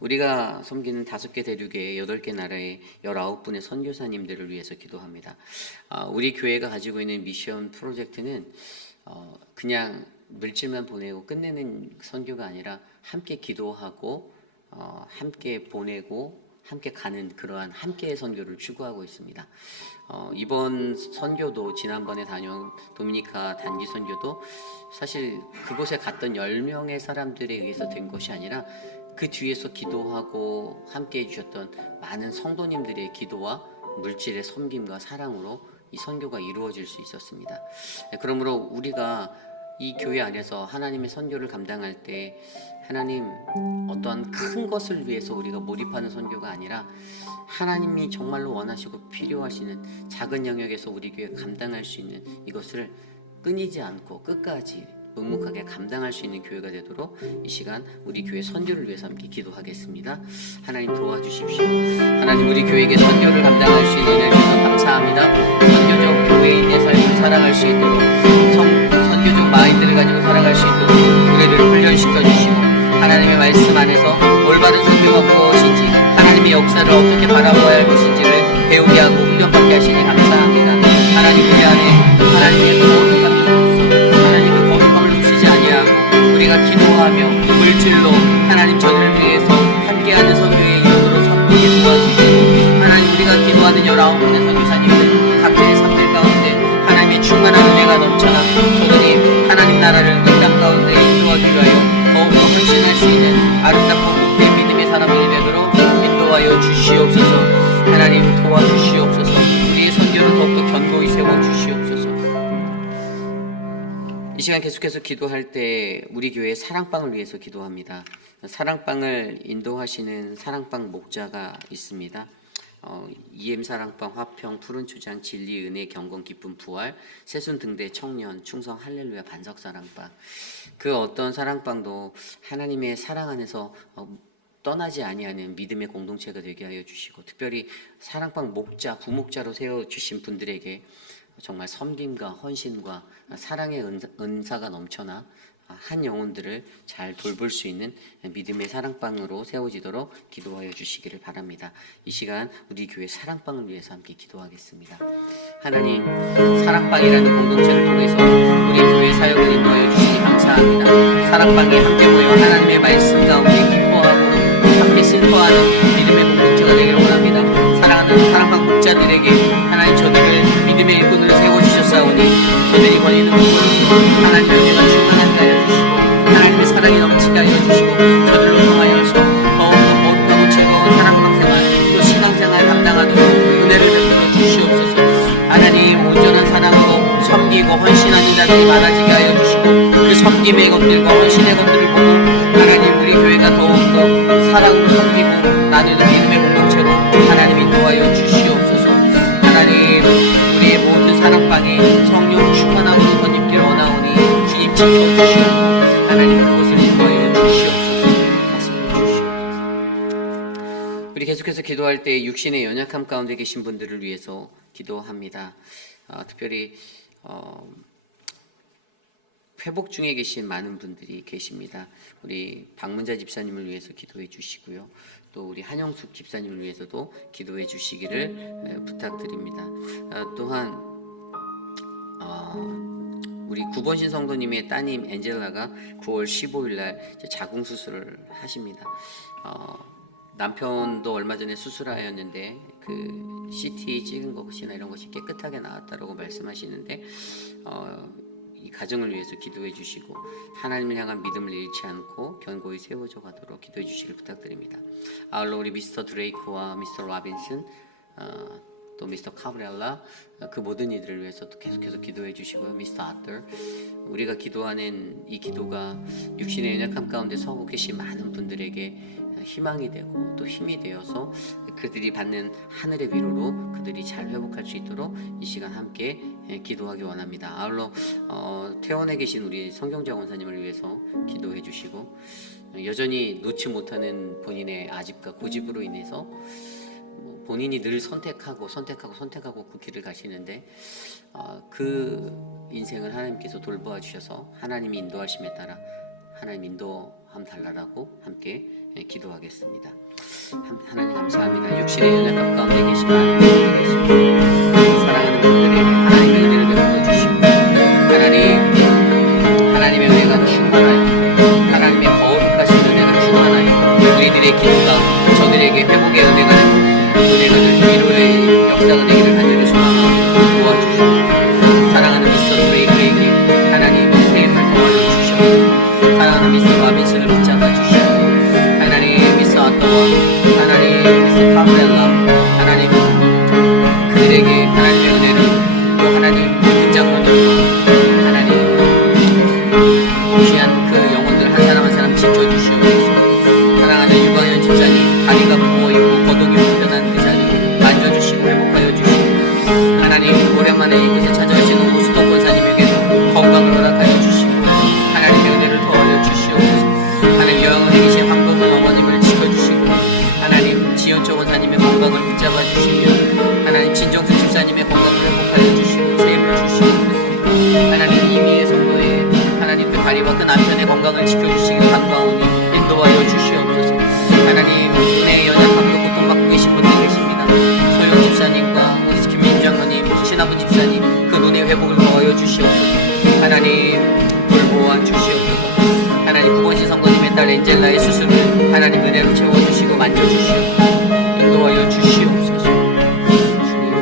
우리가 섬기는 5개 대륙의 8개 나라의 19분의 선교사님들을 위해서 기도합니다. 우리 교회가 가지고 있는 미션 프로젝트는 그냥 물질만 보내고 끝내는 선교가 아니라 함께 기도하고 함께 보내고 함께 가는 그러한 함께의 선교를 추구하고 있습니다. 이번 선교도 지난번에 다녀온 도미니카 단기 선교도 사실 그곳에 갔던 10명의 사람들에 의해서 된 것이 아니라 그 뒤에서 기도하고 함께 해주셨던 많은 성도님들의 기도와 물질의 섬김과 사랑으로 이 선교가 이루어질 수 있었습니다. 그러므로 우리가 이 교회 안에서 하나님의 선교를 감당할 때 하나님 어떠한 큰 것을 위해서 우리가 몰입하는 선교가 아니라 하나님이 정말로 원하시고 필요하시는 작은 영역에서 우리 교회 감당할 수 있는 이것을 끊이지 않고 끝까지 묵묵하게 감당할 수 있는 교회가 되도록 이 시간 우리 교회 선교를 위해서 함께 기도하겠습니다. 하나님 도와주십시오. 하나님 우리 교회에게 선교를 감당할 수 있는 은혜를 주셔서 감사합니다. 선교적 교회인의 삶을 살아갈 수 있도록 선교적 마인드 올바른 선교가 무엇인지, 하나님의 역사를 어떻게 바라보아야 할 것인지를 배우게 하고 훈련받게 하시니 감사합니다. 하나님 우리 안에 하나님의 거룩함이 있어서 하나님의 거룩함을 놓치지 아니하고 우리가 기도하며 물질로 하나님 저를 위해서 함께하는 선교의 이름으로 섬기게 도와주시고, 하나님 우리가 기도하는 19분의 선교사님들 각자의 삶들 가운데 하나님의 충만한 은혜가 넘쳐나 저들이 하나님 나라를 이 땅 가운데 인도하기 위하여 더욱더 헌신할 수 있는 아름답고 복된 믿음의 사람들이 되도록 인도하여 주시옵소서. 하나님 도와주시옵소서. 우리의 선교를 더욱더 견고히 세워주시옵소서. 이 시간 계속해서 기도할 때 우리 교회 사랑방을 위해서 기도합니다. 사랑방을 인도하시는 사랑방 목자가 있습니다. EM 사랑방, 화평, 푸른 초장, 진리, 은혜, 경건, 기쁨, 부활, 새순 등대, 청년, 충성, 할렐루야, 반석 사랑방. 그 어떤 사랑방도 하나님의 사랑 안에서 떠나지 아니하는 믿음의 공동체가 되게 하여 주시고, 특별히 사랑방 목자, 부목자로 세워주신 분들에게 정말 섬김과 헌신과 사랑의 은사가 넘쳐나 한 영혼들을 잘 돌볼 수 있는 믿음의 사랑방으로 세워지도록 기도하여 주시기를 바랍니다. 이 시간 우리 교회 사랑방을 위해서 함께 기도하겠습니다. 하나님, 사랑방이라는 공동체를 통해서 우리 교회 사역을 인도하여 주시니 감사합니다. 사랑방에 함께 모여 하나님의 말씀 가운데 기뻐하고 함께 슬퍼하는 믿음의 공동체가 되기를 원합니다. 사랑하는 사랑방 목자들에게 하나님 저들을 믿음의 일꾼으로 세워주셨사오니 저들이 거리는 부분으로 하나님의 은혜가 충만하게 하여 주시고 하나님의 사랑이 넘치게 하여 주시고 저들로 통하여서 더욱더 거룩하고 즐거운 사랑방 생활 또 신앙생활 감당하도록 은혜를 베풀어 주시옵소서. 하나님 온전한 사랑으로 섬기고 헌신하는 자들이 많아지게 하여 주시고 그 섬김의 것들과 헌신의 것들을 보고 하나님 우리 교회가 더욱더 사랑으로 섬기고 나누는 믿음의 공동체로 하나님 인도하여 주시옵소서. 하나님 우리의 모든 사랑방에 성령 충만함으로 덧입기를 원하오니 주님 지켜주시옵소서. 하나님 그것을 인도하여 주시옵소서. 말씀해 주시옵소서. 우리 계속해서 기도할 때 육신의 연약함 가운데 계신 분들을 위해서 기도합니다. 특별히 회복 중에 계신 많은 분들이 계십니다. 우리 박문자 집사님을 위해서 기도해 주시고요. 또 우리 한영숙 집사님을 위해서도 기도해 주시기를 부탁드립니다. 또한 우리 구본신 성도님의 따님 엔젤라가 9월 15일 날 자궁 수술을 하십니다. 남편도 얼마 전에 수술하였는데 그 CT 찍은 것이나 이런 것이 깨끗하게 나왔다라고 말씀하시는데 이 가정을 위해서 기도해 주시고 하나님을 향한 믿음을 잃지 않고 견고히 세워져 가도록 기도해 주시길 부탁드립니다. 아울러 우리 미스터 드레이크와 미스터 라빈슨 또 미스터 카브렐라 그 모든 이들을 위해서 또 계속해서 기도해 주시고요. 미스터 아터 우리가 기도하는 이 기도가 육신의 연약함 가운데 서고 계신 많은 분들에게 희망이 되고 또 힘이 되어서 그들이 받는 하늘의 위로로 그들이 잘 회복할 수 있도록 이 시간 함께 기도하기 원합니다. 아울러 퇴원해 계신 우리 성경자 원사님을 위해서 기도해 주시고 여전히 놓지 못하는 본인의 아집과 고집으로 인해서 본인이 늘 선택하고 그 길을 가시는데 그 인생을 하나님께서 돌보아 주셔서 하나님이 인도하심에 따라 하나님 인도함 달라라고 함께 기도하겠습니다. 하나님 감사합니다. 육신의 연약함 가운데 계신 많은 분들이 계십니다. 사랑하는 분들에게 하나님의 은혜를 베풀어 주시고 하나님의 은혜가 충만하여 하나님의 거룩하신 은혜가 충만하여 우리들의 기도 가운데 저들에게 회복의 은혜가 되고 은혜가 될 위로의 역사가 되기를 간절히 소망하고 도와주시고 사랑하는 미스터 드레이크에게 하나님 세임을 도와주시옵소서. 사랑하는 미스터 라빈슨을 붙잡아 주시고 하나님 미스터 아토원 하나님 미스터 카브렐라 하나님 그들에게 하나님의 은혜를 또 하나님 등장분들과 하나님 귀한 그 영혼들 한 사람 한 사람 지켜주시옵소서. 사랑하는 유광현 집사님 다리가 부어있고 거동이 불편한 그 자리 만져주시고 회복하여 주시고 하나님 오랜만에 이곳에 찾아오시는 오수덕 권사님에게도 건강을 허락하여 주시고 하나님의 은혜를 더하여 주시옵소서. 하나님 여행원에 계신 황덕은 어머님을 지켜주시고 하나님 지연초 권사님의 건강을 붙잡아 주시며 하나님 진정수 집사님의 건강을 회복하여 주시고 세임을 주시옵소서. 하나님 이미의 성도의 하나님 그 다리와 그 남편의 건강을 지켜주시길 간구하오니 인도하여 주시옵소서. 하나님 나무 집사님 그 눈의 회복을 더하여 주시옵소서. 하나님 돌보아 주시옵소서. 하나님 구원시 성도님의 딸 엔젤라의 수술을 하나님 은혜로 채워주시고 만져주시옵소서. 인도하여 주시옵소서. 주님,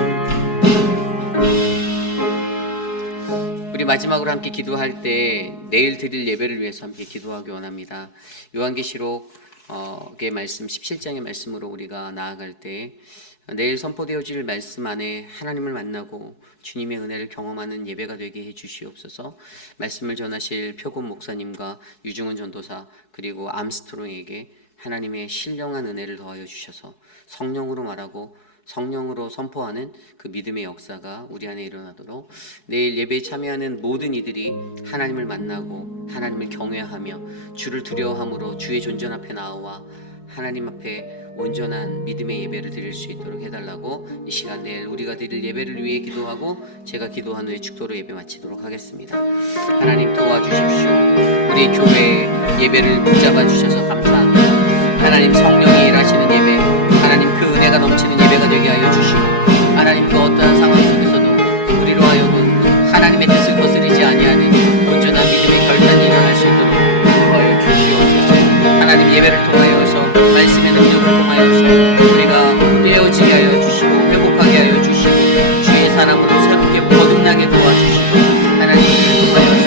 우리 마지막으로 함께 기도할 때 내일 드릴 예배를 위해서 함께 기도하기 원합니다. 요한계시록의 말씀 17장의 말씀으로 우리가 나아갈 때 내일 선포되어질 말씀 안에 하나님을 만나고 주님의 은혜를 경험하는 예배가 되게 해주시옵소서. 말씀을 전하실 표곤 목사님과 유중은 전도사 그리고 암스트롱에게 하나님의 신령한 은혜를 더하여 주셔서 성령으로 말하고 성령으로 선포하는 그 믿음의 역사가 우리 안에 일어나도록 내일 예배에 참여하는 모든 이들이 하나님을 만나고 하나님을 경외하며 주를 두려워함으로 주의 존전 앞에 나와 하나님 앞에 온전한 믿음의 예배를 드릴 수 있도록 해달라고 이 시간 내일 우리가 드릴 예배를 위해 기도하고 제가 기도한 후에 축도로 예배 마치도록 하겠습니다. 하나님 도와주십시오. 우리 교회 예배를 붙잡아 주셔서 감사합니다. 하나님 성령이 일하시는 예배, 하나님 그 은혜가 넘치는 예배가 되게 하여 주시고 하나님 그 어떠한 상황 속에서도 우리로 하여금 하나님의 뜻을 거스르지 아니하는 온전한 믿음의 결단이 일어날 수 있도록 도와여 주시옵소서. 하나님 예배를 통하여서 말씀의 능력을 통하여서 우리가 깨어지게 하여 주시고 회복하게 하여 주시고 주의 사람으로 새롭게 거듭나게 도와주시고 하나님 통하여서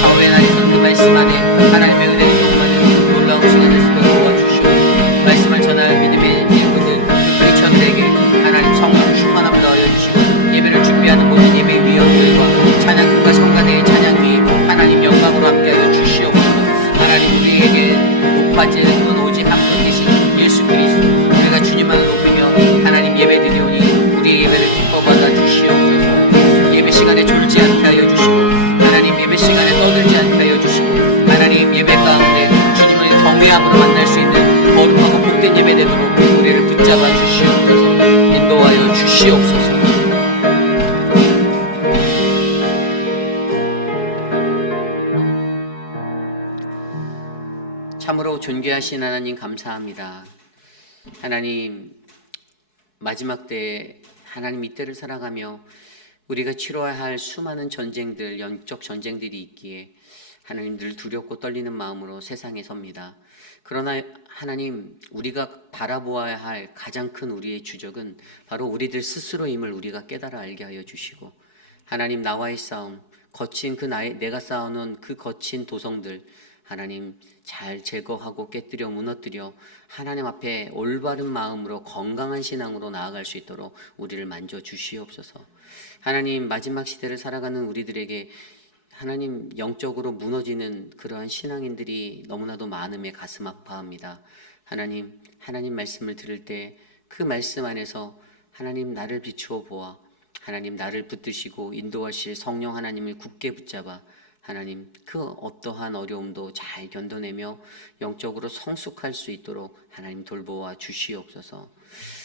좌우의 날에서 그 말씀 안에 하나님의 은혜를 경험하는 놀라운 시간을 쓰도록 도와주시고 말씀을 전할 믿음의 일꾼들 크리스천들에게 하나님 성령 충만함을 더하여 주시고 예배를 준비하는 모든 예배 위원들과 찬양팀과 성가대의 찬양 위에 하나님 영광으로 함께하여 주시옵소서. 하나님 우리에게 높아지는 분 오직 한 분 계신 예수 그리스도 우리가 주님만을 높이며 하나님 예배드리오니 우리의 예배를 기뻐 받아 주시옵소서. 예배 시간에 졸지 않게 하여 주시고 하나님 예배 시간에 떠들지 않게 하여 주시고 하나님 예배 가운데 주님을 경외함으로 만날 수 있는 거룩하고 복된 예배 되도록 우리를 붙잡아 주시옵소서. 인도하여 주시옵소서. 참으로 존귀하신 하나님 감사합니다. 하나님 마지막 때 하나님 이때를 살아가며 우리가 치러야 할 수많은 전쟁들, 영적 전쟁들이 있기에 하나님 늘 두렵고 떨리는 마음으로 세상에 섭니다. 그러나 하나님 우리가 바라보아야 할 가장 큰 우리의 주적은 바로 우리들 스스로임을 우리가 깨달아 알게 하여 주시고 하나님 나와의 싸움, 거친 내가 쌓아놓은 그 거친 도성들 하나님 잘 제거하고 깨뜨려 무너뜨려 하나님 앞에 올바른 마음으로 건강한 신앙으로 나아갈 수 있도록 우리를 만져 주시옵소서. 하나님 마지막 시대를 살아가는 우리들에게 하나님 영적으로 무너지는 그러한 신앙인들이 너무나도 많음에 가슴 아파합니다. 하나님 말씀을 들을 때 그 말씀 안에서 하나님 나를 비추어 보아 하나님 나를 붙드시고 인도하실 성령 하나님을 굳게 붙잡아 하나님 그 어떠한 어려움도 잘 견뎌내며 영적으로 성숙할 수 있도록 하나님 돌보아 주시옵소서.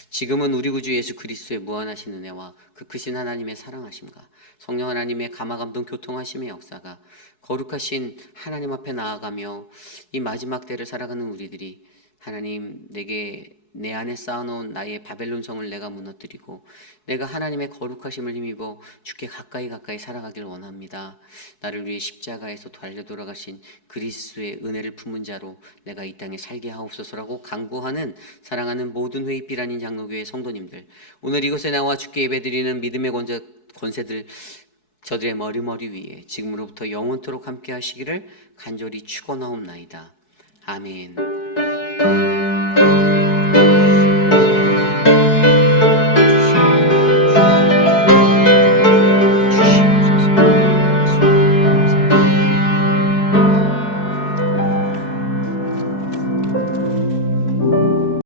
지금은 우리 구주 예수 그리스도의 무한하신 은혜와 그 크신 하나님의 사랑하심과 성령 하나님의 감화감동 교통하심의 역사가 거룩하신 하나님 앞에 나아가며 이 마지막 때를 살아가는 우리들이 하나님 내게 내 안에 쌓아놓은 나의 바벨론 성을 내가 무너뜨리고 내가 하나님의 거룩하심을 힘입어 주께 가까이 살아가길 원합니다. 나를 위해 십자가에서 달려 돌아가신 그리스도의 은혜를 품은 자로 내가 이 땅에 살게 하옵소서라고 간구하는 사랑하는 모든 회의비란인 장로교회 성도님들, 오늘 이곳에 나와 주께 예배드리는 믿음의 권세들 저들의 머리 위에 지금으로부터 영원토록 함께 하시기를 간절히 축원하옵나이다. 아멘.